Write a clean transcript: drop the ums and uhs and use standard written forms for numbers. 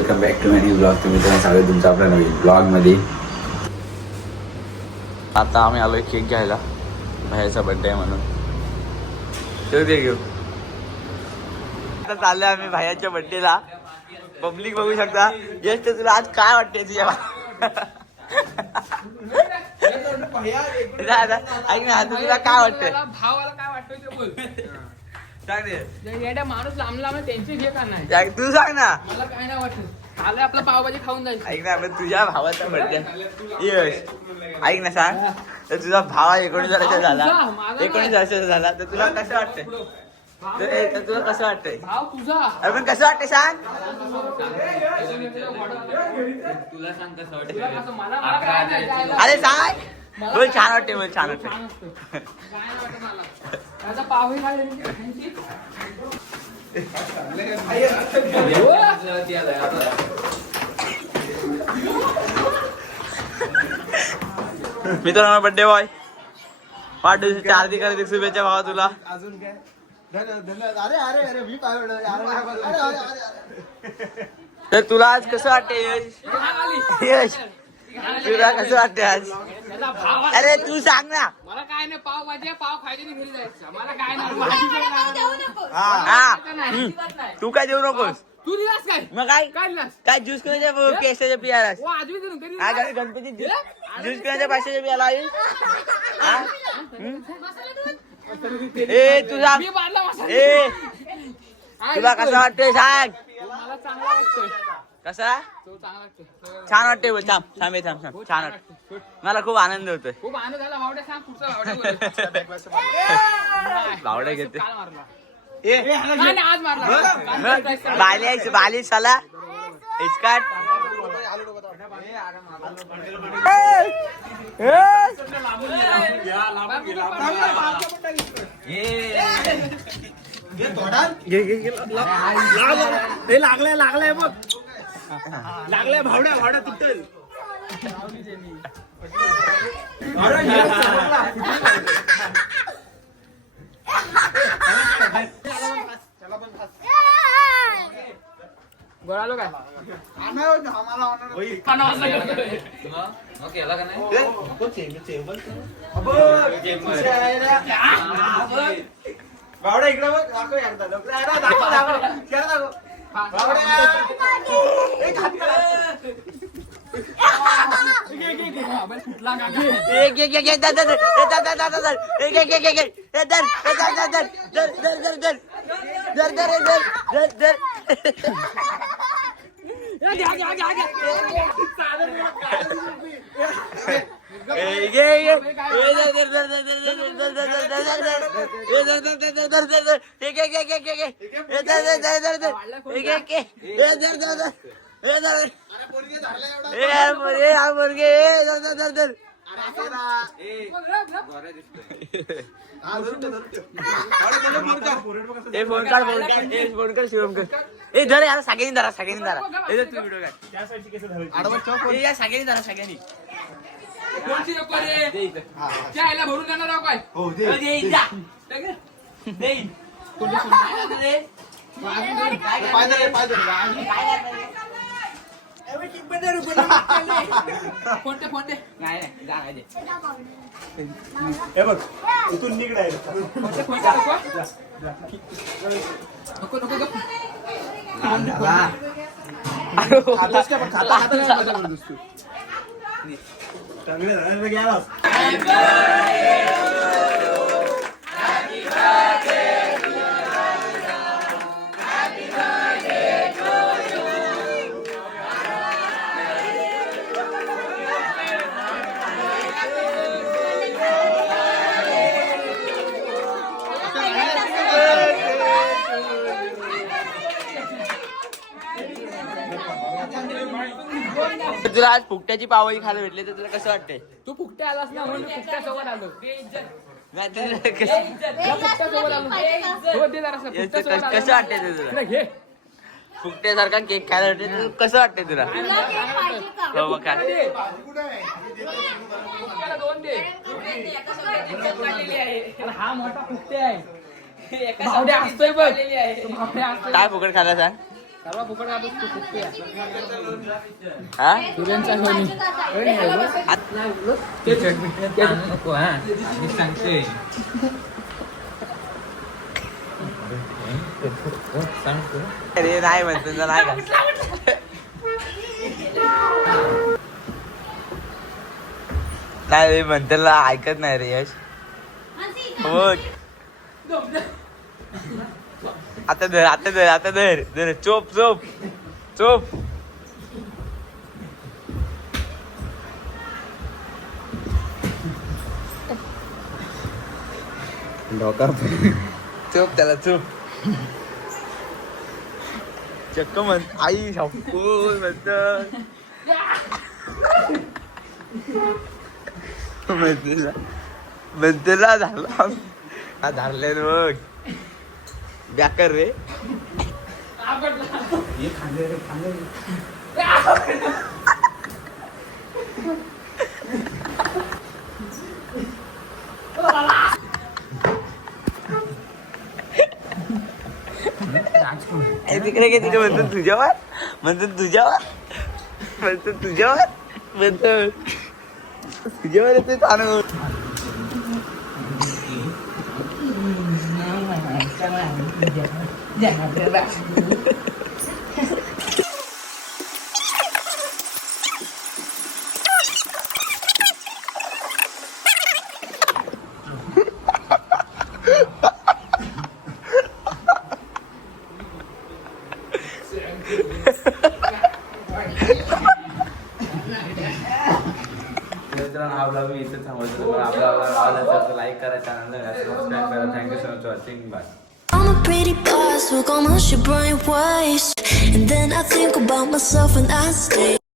Welcome back to many blog. तुम्ही तर सगळे तुमचं आपल्या नवीन ब्लॉगमध्ये. आता आम्ही आलोय केक घ्यायला, भाईचा बर्थडे आहे म्हणून. तो केक घेऊ. आता चाललोय आम्ही भाईच्या बर्थडेला. पब्लिक बघू शकता. यश तर तुला आज काय वाटते तुझ्या ऐक ना, तुला काय वाटतंय? भावाला काय वाटतंय ते बोल. सांग रे. येड्या माणूस लांब लांब त्यांची घे का नाही. तू सांग ना. मला काय नाही वाटत. आलं आपलं पावभाजी खाऊन जायचं. ऐक ना, आपण तुझ्या भावाचा बर्थडे. यश ऐक ना, सांग तर तुझा भाव 19 वर्षाचा झाला, 19 वर्षाचा झाला, तर तुला कसं वाटतंय? तर तुला कसं वाटतंय? भाव तुझा. अरे पण कसं वाटतंय सांग. तुला सांग कसं वाटतं. मला काय नाही. अरे सांग. बोल छान वाटते, बोल छान वाटते. काय नाही वाटत मला. त्याचा पावही खाल्ली. मित्रांनो, बर्थडे बॉय, वाढदिवसाच्या हार्दिक हार्दिक शुभेच्छा भावा तुला. अजून काय धन्यवाद. अरे अरे अरे मी पाहिजे. तर तुला आज कसं वाटतंय यश? यश तुला कसं वाटतंय आज? अरे तू सांग ना. मला काय नाही. पाव भाजी पाव खायचे नाही, घरी जायचं. मला काय नाही. हा तू काय देऊ नकोस. तू दिलास काय? मग काय काय दिलास? काय ज्यूस कोणाच्या केसाच्या पियालास? हो आजवी दिलं कधी. हा गणपती ज्यूस कोणाच्या पाचशेच्या पियाला आहे? ए तुझा मी बांधला मसाला. ए तुला कसं वाटतंय सांग. मला चांगला वाटतोय. कसा तो चांगला वाटतोय. छान वाटतंय बोल. थांब थांब ये, थांब थांब. छान वाटतं. मला खूप आनंद होतोय. खूप आनंद झाला. भावड्या सांग पुढचा भावड्या. भावड्या घेते. काल मारला. ए नाही, आज मारला. बाली साला इस्काट. लागलाय लागलाय बघ. लागलाय भावड्या भावड्या तुटेल. गोळालो काय? भावड्या इकडे बघ. दाखव एकदा. दाखव. फुटला का? फोन कर शिवम कर. ए धर यार, सगळ्यांनी धरा, सगळ्यांनी धरा. तू व्हिडिओ काढ. या सगळ्यांनी धरा, सगळ्यांनी. कोणची नको रे? त्या ह्याला भरून जाणार आहो काय? हो कोणते कोणते? नाही नाही हे बघ इथून निघडाय. कोणते कोणते नको नको नको. तुला आज फुकट्याची पावभाजी खायला भेटली तर तुला कसं वाटतंय? तू फुकटे आलास ना म्हणून फुकट्या सोबत आलो. नाही तुला कसं वाटतंय तुला? घे. फुकट्यासारखा केक खायला भेटले तर कसं वाटतंय तुला? हो मग काय. दोन दे. हा मोठा फुकटे आहे. भावड्या असतोय बघ. काय फुकट खायला सांग. सर्व फुकट वापस तू फुकते हा सुरेंचा नको हा मी सांगते अरे नाही म्हणतो ना, नाही का नाही म्हणतो ना, ऐकत नाही रे यश. बघ आता धर आता धर आता धर धर चोप चोप चोप चोप त्याला चोप चक्क म्हण आई शपथ म्हणतेला झाला हा धरले बघ ब्याकर रे तिकडे काय तिकडे म्हणतो तुझ्यावर म्हणतो तुझ्यावर म्हणतो तुझ्यावर म्हणतो तुझ्यावर येते ताणून हा ब्लॉग मी इथे थांबवतो. आपला आवडला तर लाईक करा, चॅनलला सबस्क्राईब करा. Thank you so much watching. Bye. I'm a pretty boss, hook on my shit brain waste. And then I think about myself and I stay.